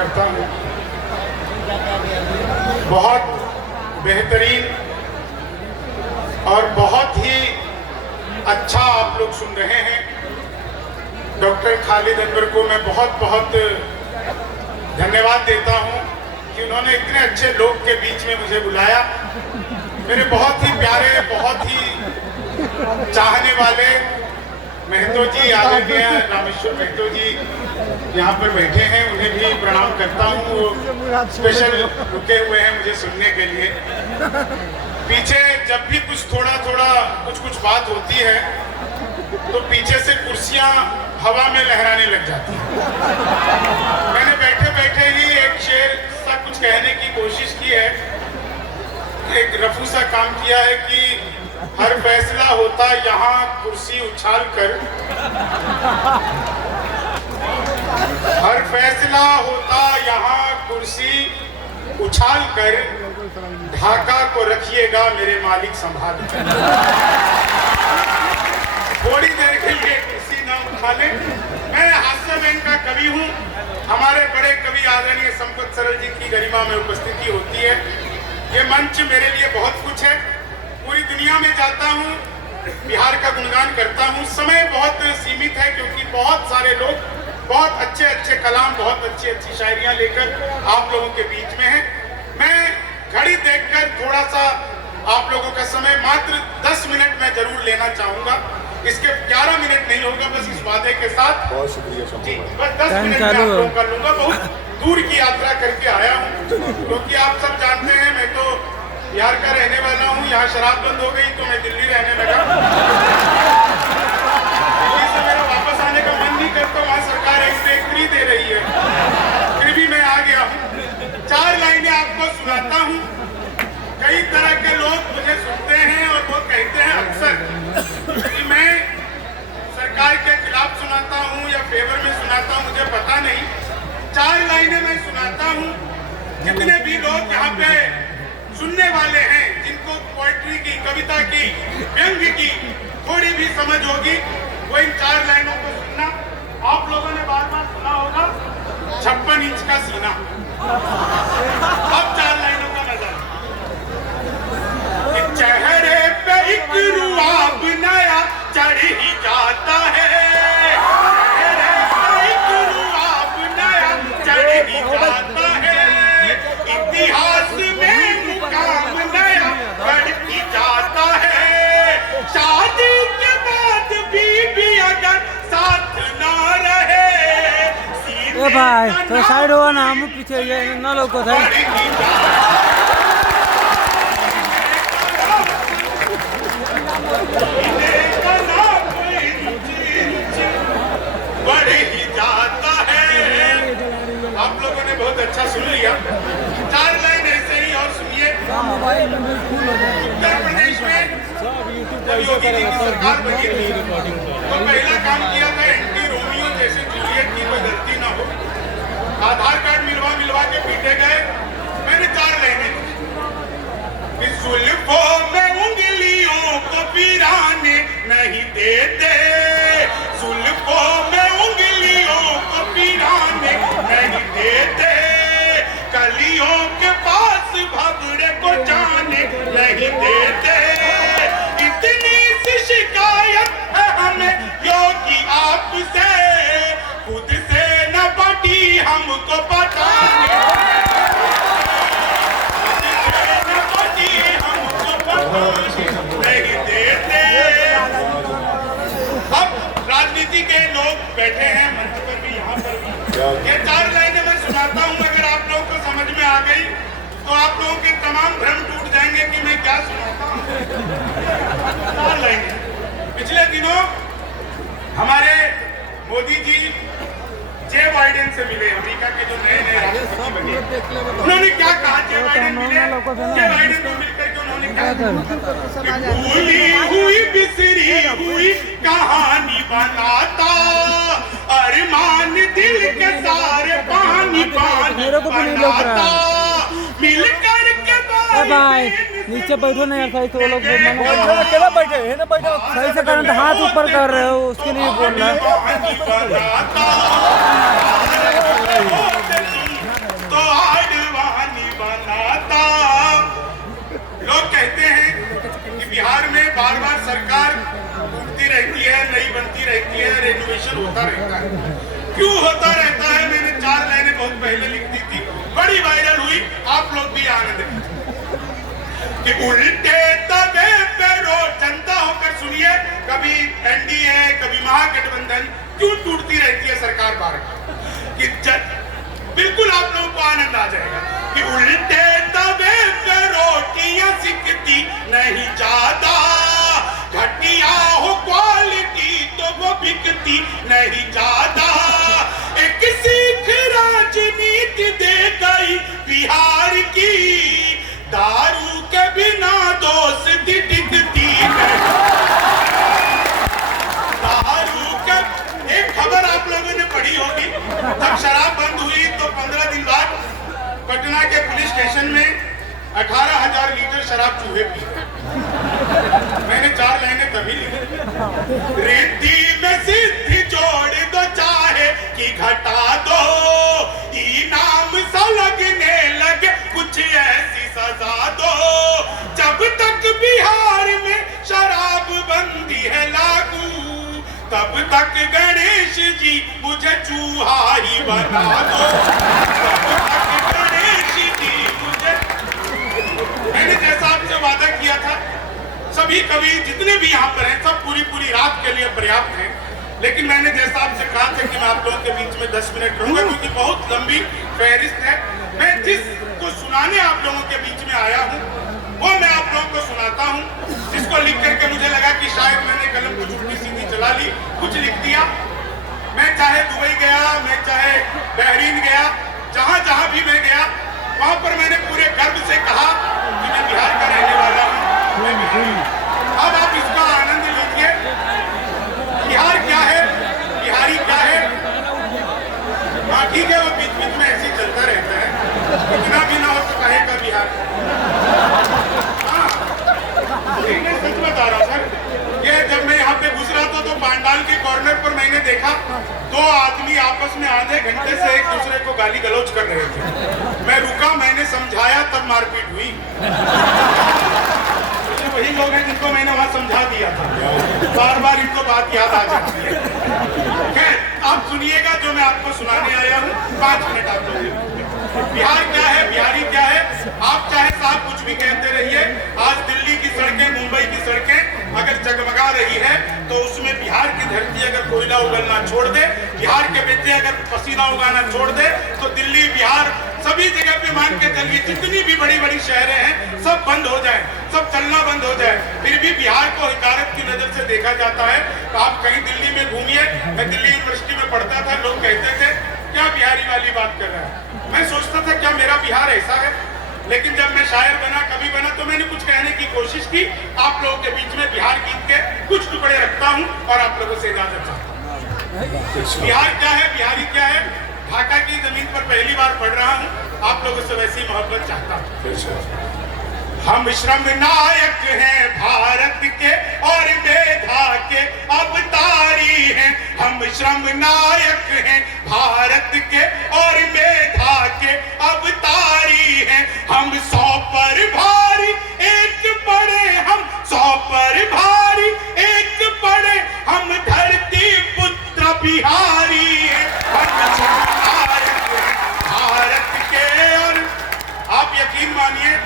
करता हूँ। बहुत बेहतरीन और बहुत ही अच्छा आप लोग सुन रहे हैं। डॉक्टर खालिद अनवर को मैं बहुत बहुत धन्यवाद देता हूँ कि उन्होंने इतने अच्छे लोग के बीच में मुझे बुलाया। मेरे बहुत ही प्यारे, बहुत ही चाहने वाले महतो जी, आदरणीय रामेश्वर महतो जी यहाँ पर बैठे हैं, उन्हें भी प्रणाम करता हूँ। वो स्पेशल रुके हुए हैं मुझे सुनने के लिए। पीछे जब भी कुछ थोड़ा थोड़ा कुछ बात होती है तो पीछे से कुर्सियाँ हवा में लहराने लग जाती हैं। मैंने बैठे बैठे ही एक शेर सा कुछ कहने की कोशिश की है, एक रफू सा काम किया है कि हर फैसला होता यहाँ कुर्सी उछाल कर, हर फैसला होता यहाँ कुर्सी उछाल कर, ढाका को रखिएगा मेरे मालिक संभाल कर। थोड़ी देर के लिए कुर्सी ना उठा ले। मैं हास्य बैंक का कवि हूँ। हमारे बड़े कवि आदरणीय संपत सरल जी की गरिमा में उपस्थिति होती है। ये मंच मेरे लिए बहुत कुछ है। पूरी दुनिया में जाता हूँ, बिहार का गुणगान करता हूँ। समय बहुत सीमित है क्योंकि बहुत सारे लोग बहुत अच्छे अच्छे कलाम, बहुत अच्छी अच्छी शायरियाँ लेकर आप लोगों के बीच में हैं। मैं घड़ी देखकर थोड़ा सा आप लोगों का समय मात्र 10 मिनट में जरूर लेना चाहूँगा। इसके 11 मिनट नहीं होगा, बस इस वादे के साथ। बहुत शुक्रिया जी, बस 10 मिनट में आप लोगों का लूँगा। बहुत दूर की यात्रा करके आया हूँ क्योंकि आप सब जानते हैं मैं तो बिहार का रहने वाला हूँ। यहाँ शराब बंद हो गई तो मैं दिल्ली रहने लगा। दिल्ली से मेरा वापस आने का मन नहीं करता, वहाँ सरकार एक बेकरी दे रही है, फिर भी मैं आ गया हूँ। 4 लाइनें आपको सुनाता हूँ। कई तरह के लोग मुझे सुनते हैं और वो कहते हैं अक्सर कि मैं सरकार के खिलाफ सुनाता हूँ या फेवर में सुनाता हूँ, मुझे पता नहीं। 4 लाइनें मैं सुनाता हूँ। जितने भी लोग यहाँ पे सुनने वाले हैं, जिनको पोएट्री की, कविता की, व्यंग्य की थोड़ी भी समझ होगी, वो इन 4 लाइनों को सुनना। आप लोगों ने बार बार सुना होगा 56 इंच का सीना। अब 4 लाइनों का मजा। चेहरे पे एक रुआब नया चढ़ ही जाता है, चेहरे पे एक रुआब नया चढ़ ही जाता है, इतिहास में मुकाम नया बढ़ ही जाता है। शादी के बाद भी अगर साथ ना रहे, ए भाई तो साइड हो ना, हम पीछे ये ना लोग को था। आप लोगों ने बहुत अच्छा सुन लिया। 4 लाइन ऐसे ही और सुनिए। उत्तर प्रदेश में जब योगी जी की सरकार बनी थी तो पहला काम किया था एंटी रोमियो जैसे जूलियट की कोई गलती ना हो, आधार कार्ड मिलवा के पीटे गए। मैंने 4 लाइनें, जुल्फों में उंगलियों को पिराने नहीं देते, जुल्फों में उंगलियों को पिराने नहीं देते, कलियों के पास भंवरे को जाने नहीं देते। इतनी सी शिकायत है हमें योगी आपसे, खुद से न बटी हमको बताने, नहीं देते। अब राजनीति के लोग बैठे हैं मंच पर भी, यहाँ पर भी। ये 4 लाइनें मैं सुनाता हूँ, अगर आप लोगों को समझ में आ गई तो आप लोगों के तमाम भ्रम टूट जाएंगे कि मैं क्या सुनाता हूँ। 4 लाइनें। पिछले दिनों हमारे मोदी जी जे बाइडेन से मिले, अमेरिका के जो नए राष्ट्रपति बने। उन्होंने क्या कहा? जे बाइडेन मिले, जे बाइडेन को मिलकर के उन्होंने क्या कहा? भूली हुई बिसरी हुई कहानी बनाता, अरमान दिल के सारे पानी पानी बनाता, मिलकर के भाई नीचे बैठो ना यार, सही तो लोग अकेला बैठे है ना, बैठे सही से करना, हाथ ऊपर कर रहे हो उसके लिए बोल रहा है। रहती है, रेनोवेशन होता रहता है। क्यों होता रहता है? मैंने 4 लाइनें बहुत पहले लिख दी थी, बड़ी वायरल हुई, आप लोग भी आनंद कि उल्टे तवे पे रोज जनता होकर सुनिए, कभी एनडीए कभी महागठबंधन क्यों टूटती रहती है सरकार बार कि बिल्कुल आप लोगों को आनंद आ जाएगा कि उल्टे तवे पे रोटियां सिकती नहीं ज्यादा, घटिया हो क्वालिटी तो वो बिकती नहीं ज्यादा। एक सिख राजनीति दे गई बिहार की, दारू के बिना दोस्ती टिकती है। दारू के एक खबर आप लोगों ने पढ़ी होगी, जब शराब बंद हुई तो 15 दिन बाद पटना के पुलिस स्टेशन में 18,000 लीटर शराब चूहे पी गए। मैंने 4 लाइनें तभी लिखी, रिद्धि में सिद्धि जोड़ दो चाहे कि घटा दो, इनाम सा लगने लगे कुछ ऐसी सजा दो। जब तक बिहार में शराब बंदी है लागू, तब तक गणेश जी मुझे चूहा ही बना दो। तब तक गणेश जी मुझे, मैंने जैसा आपसे वादा किया था, सभी कवि जितने भी यहाँ पर हैं सब पूरी रात के लिए पर्याप्त हैं, लेकिन मैंने जैसा आपसे कहा था कि मैं आप लोगों के बीच में 10 मिनट रहूंगा, क्योंकि बहुत लंबी फहरिस्त है। मैं जिसको सुनाने आप लोगों के बीच में आया हूँ वो मैं आप लोगों को सुनाता हूँ, जिसको लिख करके मुझे लगा कि शायद मैंने कलम को उल्टी सीधी चला ली, कुछ लिख दिया। मैं चाहे दुबई गया, मैं चाहे बहरीन गया, जहां भी मैं गया वहां पर मैंने पूरे गर्व से कहा कि मैं बिहार का रहने वाला हूँ, मैं बिहारी हूँ। अब आप इसका आनंद लीजिए। बिहार क्या है, बिहारी क्या है? हाँ ठीक है, वो बीच बीच में ऐसे चलता रहता है, इतना भी ना हो तो कहे का बिहार। हाँ मैं सच बता रहा हूँ सर, ये जब मैं यहाँ पे घुस रहा था तो पांडाल के कॉर्नर पर मैंने देखा 2 आदमी आपस में आधे घंटे से एक दूसरे को गाली गलौज कर रहे थे। मैं रुका, मैंने समझाया, तब मारपीट हुई। वही लोग हैं जिनको मैंने वहां समझा दिया था, बार इनको बात याद आ जाती है। खैर आप सुनिएगा जो मैं आपको सुनाने आया हूँ, 5 मिनट आप लोग। बिहार क्या है, बिहारी क्या है? आप चाहे साहब कुछ भी कहते रहिए, आज दिल्ली की सड़कें, मुंबई की सड़कें अगर जगमगा रही है तो उसमें बिहार की धरती अगर कोयला उगलना छोड़ दे, बिहार के बेटे अगर पसीना उगाना छोड़ दे, तो दिल्ली, बिहार सभी जगह पे मान के चलिए, जितनी भी बड़ी शहरें हैं सब बंद हो जाए, सब चलना बंद हो जाए, फिर भी बिहार को हिकारत की नजर से देखा जाता है। तो आप कहीं दिल्ली में घूमिए, मैं दिल्ली यूनिवर्सिटी में पढ़ता था, लोग कहते थे क्या बिहारी वाली बात कर रहा है। मैं सोचता था क्या मेरा बिहार ऐसा है? लेकिन जब मैं शायर बना, कवि बना, तो मैंने कुछ कहने की कोशिश की। आप लोगों के बीच में बिहार गीत के कुछ टुकड़े रखता हूँ और आप लोगों से इजाजत चाहता हूँ। बिहार क्या है, बिहारी क्या है? ढाका की जमीन पर पहली बार पढ़ रहा हूँ, आप लोगों से वैसी मोहब्बत चाहता हूँ। हम श्रम नायक हैं भारत के और मेधा के अवतारी हैं। हम श्रम नायक हैं भारत के और मेधा के अवतारी हैं। हम 100 पर भारी एक पड़े, हम 100 पर भारी एक पड़े, हम धरती पुत्र बिहारी हैं। हम श्रम नायक हैं भारत के और, आप यकीन मानिए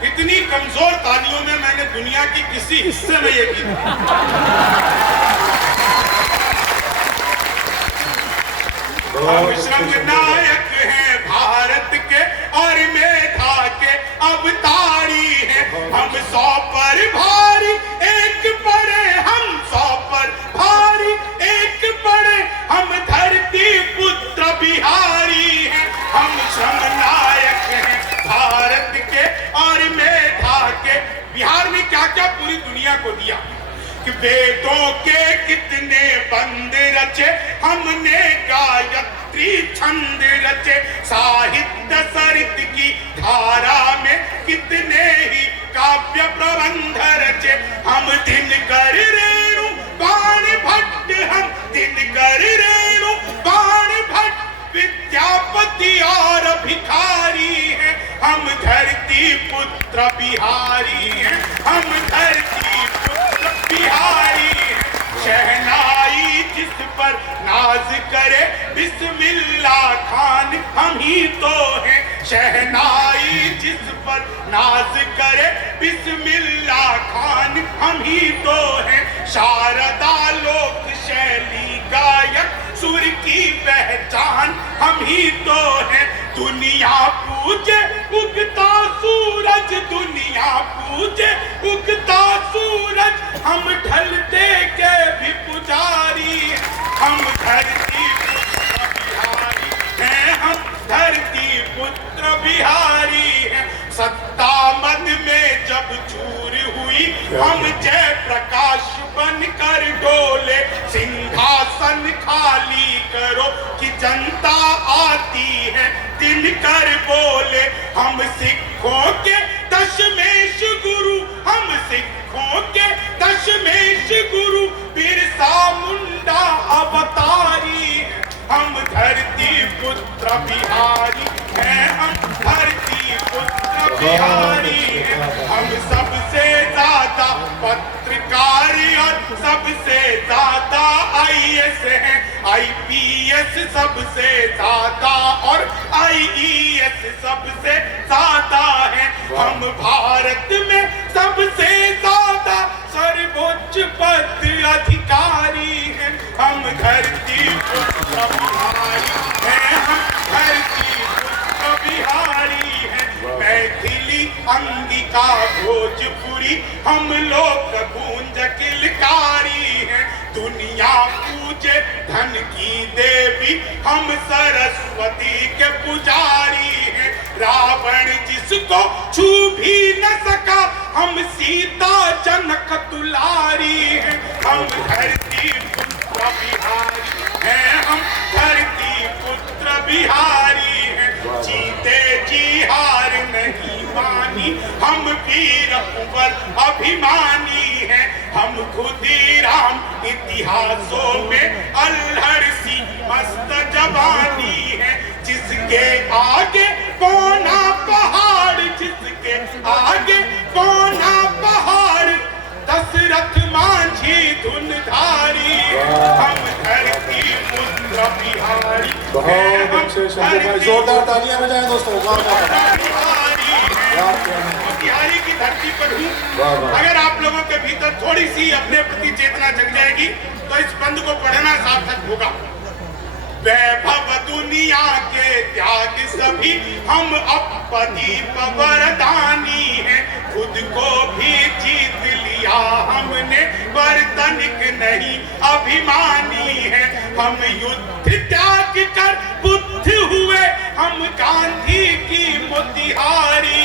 इतनी कमजोर तालियों में मैंने दुनिया की किसी हिस्से में ये की। हम श्रम नायक हैं भारत के और मेधा के अवतारी हैं। हम 100 पर भारी एक पड़े, हम 100 पर भारी एक पड़े, हम धरती पुत्र बिहारी हैं। हम श्रम नायक हैं भारत के और मेधा के। बिहार ने क्या क्या पूरी दुनिया को दिया कि वेदों के कितने बंद रचे, हमने गायत्री छंद रचे, साहित्य सरित की धारा में कितने ही काव्य प्रबंध रचे। हम दिनकर रेणु बाण भट्ट, हम दिनकर रेणु बाण भट्ट, विद्यापति और भिखारी हैं। हम धरती पुत्र बिहारी हैं, हम धरती पुत्र बिहारी हैं। शहनाई बिस्मिल्लाह खान हम ही तो हैं, शहनाई जिस पर नाज करे बिस्मिल्लाह खान हम ही तो हैं, शारदा लोक शैली गायक सुर की पहचान हम ही तो हैं, दुनिया पूजे उगता सूरज, दुनिया पूजे उगता सूरज, हम ढलते के भी पुजारी, हम धरती पुत्र बिहारी हैं, हम धरती पुत्र बिहारी हैं, सत्ता मद में जब चूर हुई हम जय प्रकाश बनकर डोले, सिंहासन खाली करो कि जनता आती है दिनकर बोले, हम सिखों के दशमेश गुरु, हम सिखों के दशमेश गुरु, बिरसा मुंडा अवतारी, हम धरती पुत्र बिहारी हैं, हम धरती पुत्र बिहारी हैं, हम सबसे ज्यादा पत्रकारी और सबसे ज्यादा IAS हैं, IPS सबसे ज्यादा और IES सबसे ज्यादा हैं, हम भारत में सबसे ज्यादा सर्वोच्च पद अधिकारी हैं, हम धरती पुत्र बिहारी हैं, हम धरती पुत्र बिहारी हैं, मैथिली अंगिका भोजपुरी हम लोग गूंज किलकारी हैं, दुनिया पूजे धन की देवी हम सरस्वती के पुजारी हैं, रावण जिसको छू भी न सका हम सीता जनक दुलारी हैं, हम धरती पुत्र बिहारी हैं, हम धरती पुत्र बिहारी हैं, जीते जी हार नहीं मानी हम वीर कुंवर अभिमानी हैं, हम खुदीराम इतिहासों में अल्हड़ सी मस्त जवानी है, जिसके आगे कोना पहाड़, जिसके आगे कोना पहाड़, दशरथ मांझी धुनधारी, हम धरती पुत्र बिहारी हैं, हम धरती जोरदार तालियां बजाएं दोस्तों। बिहारी की धरती पर हूँ। अगर आप लोगों के भीतर थोड़ी सी अपने प्रति चेतना जग जाएगी तो इस बंद को पढ़ना सार्थक होगा। वैभव दुनिया के त्याग सभी हम अपदीप वरदानी हैं, खुद को भी जीत लिया हमने वर्तनिक नहीं अभिमानी है, हम युद्ध त्याग कर बुद्ध हुए हम गांधी की मोतिहारी,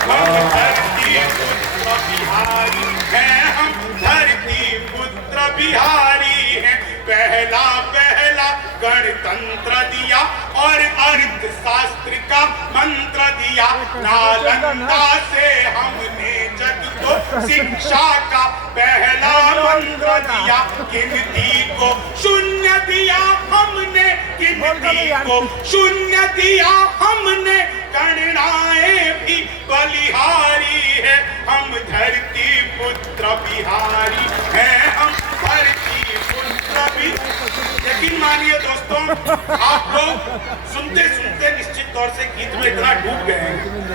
हम धरती पुत्र बिहारी हैं, हम धरती पुत्र बिहारी हैं, पहला पहला गणतंत्र दिया और अर्थशास्त्र का मंत्र दिया, नालंदा से हमने जग को शिक्षा का पहला मंत्र दिया, गिनती को शून्य दिया हमने, गिनती को शून्य दिया हमने, गणनाएं भी बलिहारी है, हम धरती पुत्र बिहारी हैं, हम धरती पुत्र भी। यकीन मानिए दोस्तों, आप लोग सुनते सुनते निश्चित तौर से गीत में इतना डूब गए हैं